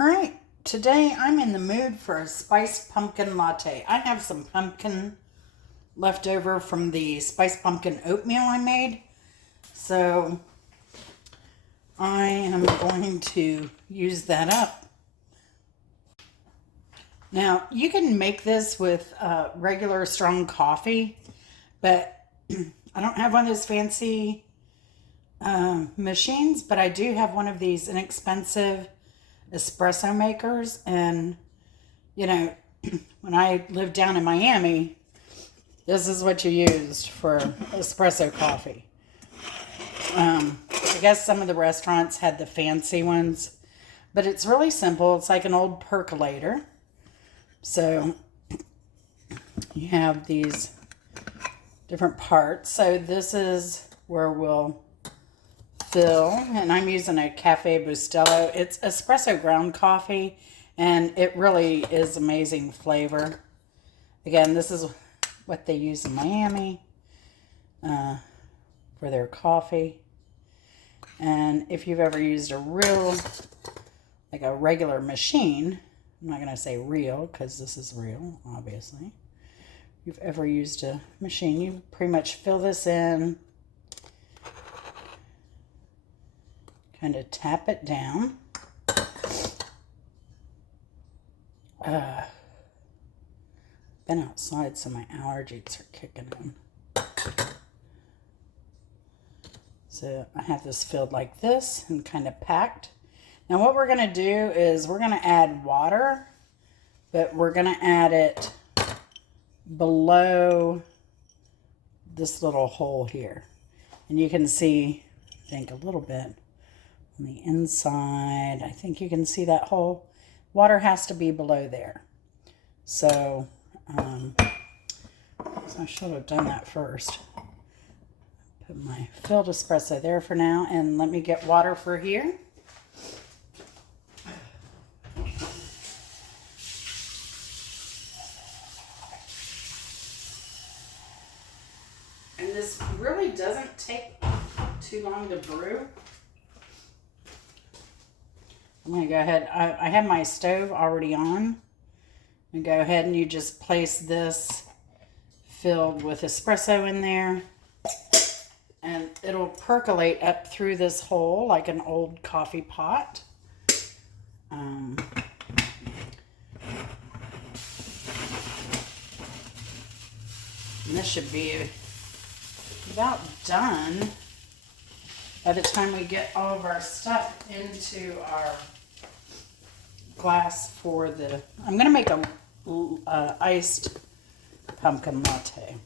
All right, today I'm in the mood for a spiced pumpkin latte. I have some pumpkin left over from the spiced pumpkin oatmeal I made. So I am going to use that up. Now, you can make this with regular strong coffee, but I don't have one of those fancy machines, but I do have one of these inexpensive espresso makers. And, you know, when I lived down in Miami, this is what you used for espresso coffee. I guess some of the restaurants had the fancy ones, but it's really simple. It's like an old percolator. So you have these different parts. So this is where we'll fill, and I'm using a Cafe Bustelo. It's espresso ground coffee, and it really is amazing flavor. Again, this is what they use in Miami for their coffee. And if you've ever used a regular machine, I'm not going to say real because this is real, obviously. If you've ever used a machine, you pretty much fill this in, kind of tap it down. Been outside, so my allergies are kicking in. So I have this filled like this and kind of packed. Now what we're going to do is we're going to add water, but we're going to add it below this little hole here. And you can see, I think, a little bit on the inside. I think you can see that hole. Water has to be below there. So I should have done that first. Put my filled espresso there for now, and let me get water for here. And this really doesn't take too long to brew. I'm going to go ahead. I have my stove already on. And go ahead and you just place this filled with espresso in there. And it'll percolate up through this hole like an old coffee pot. And this should be about done by the time we get all of our stuff into our glass for the... I'm going to make a iced pumpkin latte.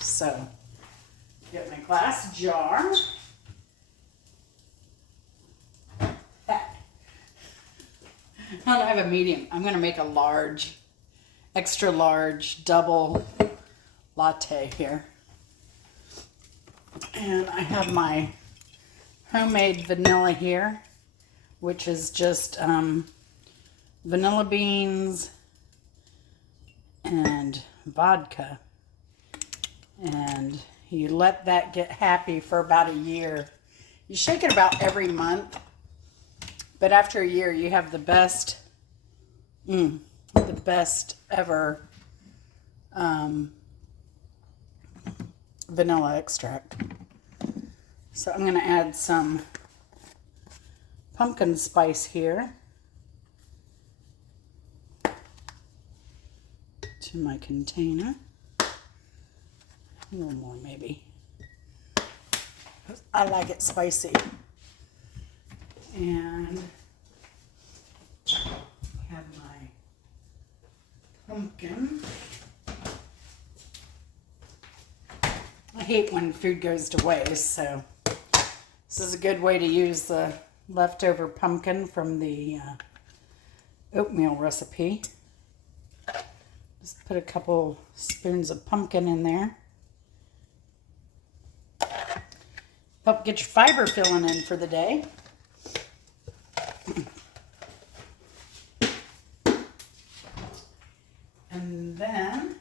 So, get my glass jar. I don't have a medium. I'm going to make a large, extra large, double latte here. And I have my homemade vanilla here, which is just vanilla beans and vodka. And you let that get happy for about a year. You shake it about every month, but after a year you have the best ever vanilla extract. So I'm going to add some pumpkin spice here to my container. A little more maybe. I like it spicy. And have my pumpkin. I hate when food goes to waste, so this is a good way to use the leftover pumpkin from the oatmeal recipe. Just put a couple spoons of pumpkin in there. Help get your fiber filling in for the day. And then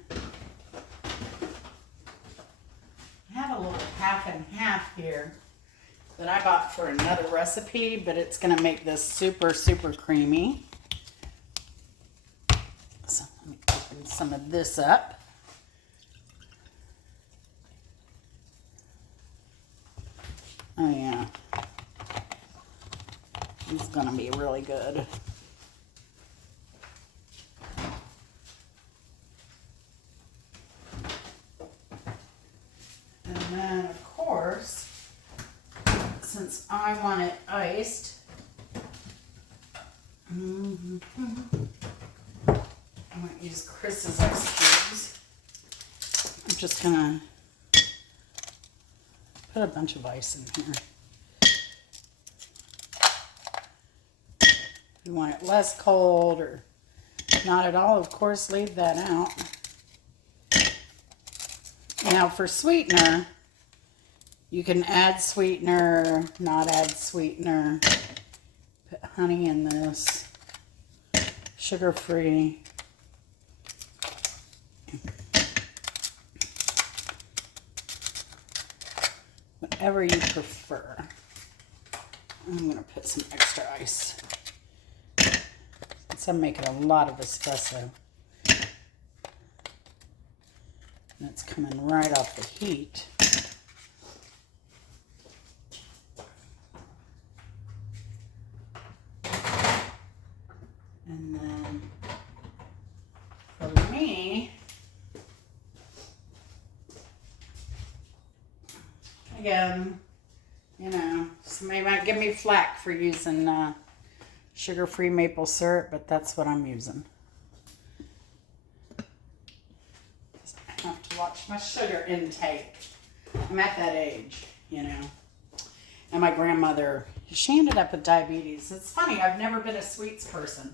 I have a little half and half here that I bought for another recipe, but it's going to make this super, super creamy. So let me open some of this up. Oh yeah. It's going to be really good. And then, of course, since I want it iced, I might use Chris's ice cubes. I'm just going to put a bunch of ice in here. If you want it less cold or not at all, of course, leave that out. Now for sweetener, you can add sweetener, not add sweetener. Put honey in this. Sugar-free. Whatever you prefer. I'm going to put some extra ice. Since I'm making a lot of espresso. And it's coming right off the heat. And then for me, again, you know, somebody might give me flack for using sugar-free maple syrup, but that's what I'm using. I have to watch my sugar intake. I'm at that age, you know. And my grandmother, she ended up with diabetes. It's funny, I've never been a sweets person.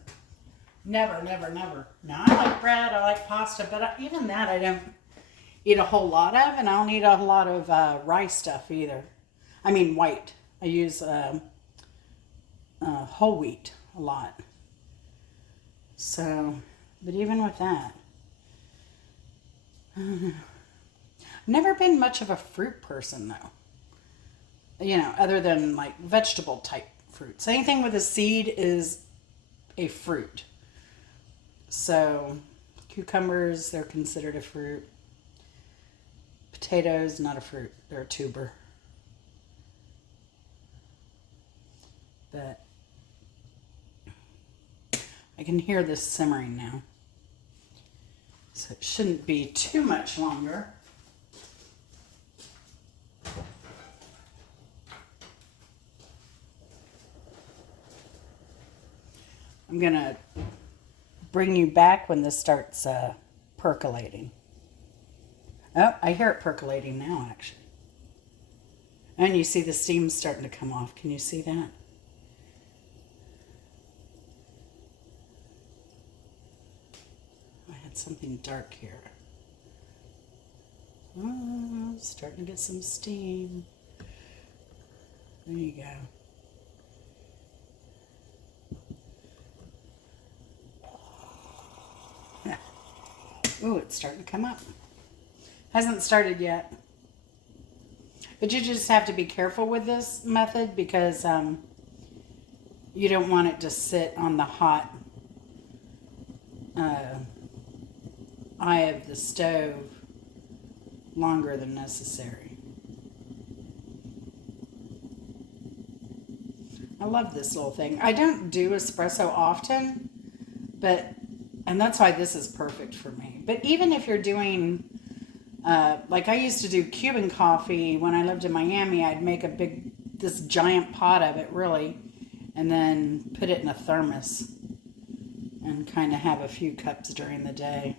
Never, never, never. Now, I like bread, I like pasta, but even that I don't eat a whole lot of, and I don't eat a lot of rice stuff either. I mean white. I use whole wheat a lot. So, but even with that, never been much of a fruit person though. You know, other than like vegetable type fruits. Anything with a seed is a fruit. So, cucumbers, they're considered a fruit. Potatoes, not a fruit. They're a tuber. But I can hear this simmering now. So it shouldn't be too much longer. I'm going to bring you back when this starts percolating. Oh, I hear it percolating now, actually. And you see the steam starting to come off. Can you see that? I had something dark here. Oh, starting to get some steam. There you go. Ooh, it's starting to come up. Hasn't started yet. But you just have to be careful with this method because you don't want it to sit on the hot eye of the stove longer than necessary. I love this little thing. I don't do espresso often, and that's why this is perfect for me. But even if you're doing, like I used to do Cuban coffee when I lived in Miami, I'd make this giant pot of it really, and then put it in a thermos and kind of have a few cups during the day.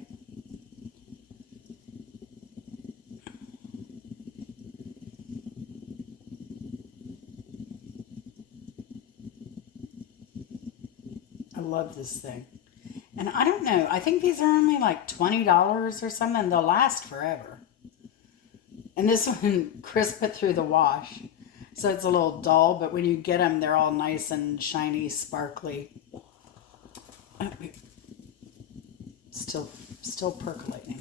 I love this thing. And I don't know, I think these are only like $20 or something. They'll last forever. And this one, Chris put through the wash. So it's a little dull, but when you get them, they're all nice and shiny, sparkly. Oh, wait. Still percolating.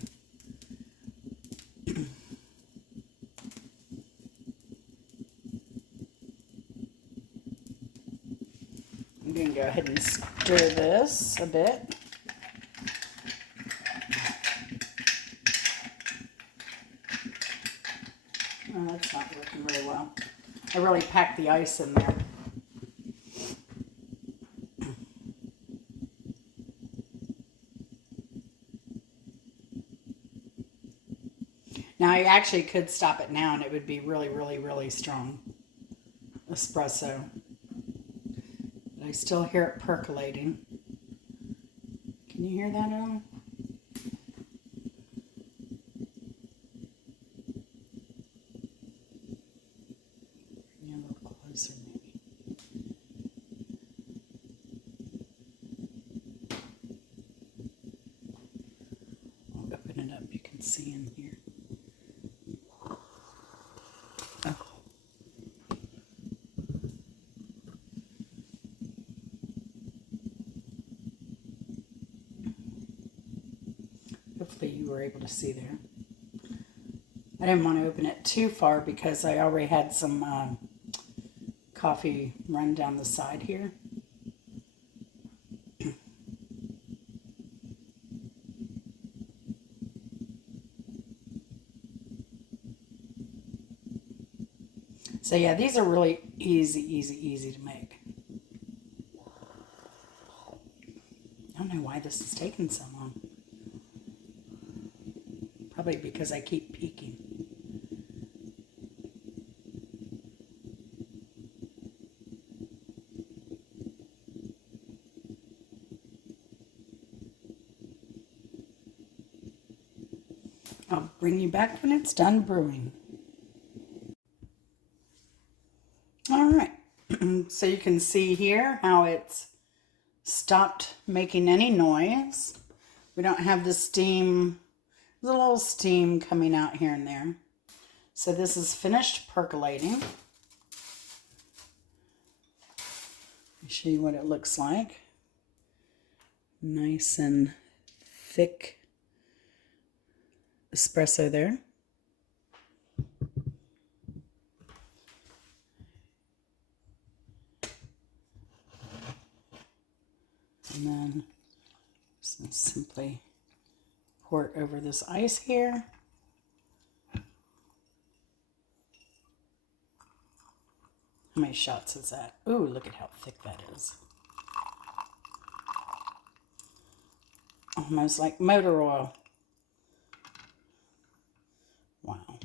I'm going to go ahead and stir this a bit. Oh, that's not working very well. I really packed the ice in there. Now, I actually could stop it now and it would be really, really, really strong espresso. But I still hear it percolating. Can you hear that at all? Yeah, a little closer maybe. I'll open it up. You can see in here. Oh. Hopefully you were able to see there. I didn't want to open it too far because I already had some coffee run down the side here. So yeah, these are really easy to make. I don't know why this is taking so long. Probably because I keep peeking. I'll bring you back when it's done brewing. All right, so you can see here how it's stopped making any noise. We don't have the steam, there's a little steam coming out here and there. So this is finished percolating. Let me show you what it looks like. Nice and thick espresso there. And then just simply pour it over this ice here. How many shots is that? Ooh, look at how thick that is. Almost like motor oil. Wow.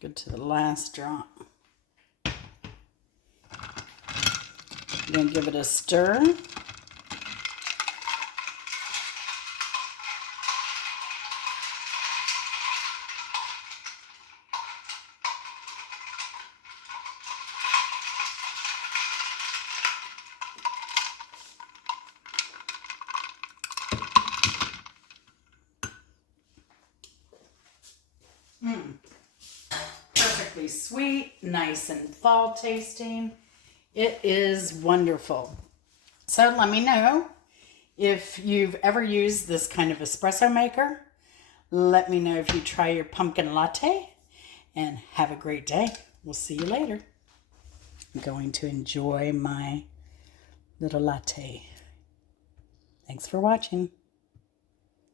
Good to the last drop. Then give it a stir. Perfectly sweet, nice and fall tasting. It is wonderful. So let me know if you've ever used this kind of espresso maker. Let me know if you try your pumpkin latte, and have a great day. We'll see you later. I'm going to enjoy my little latte. Thanks for watching.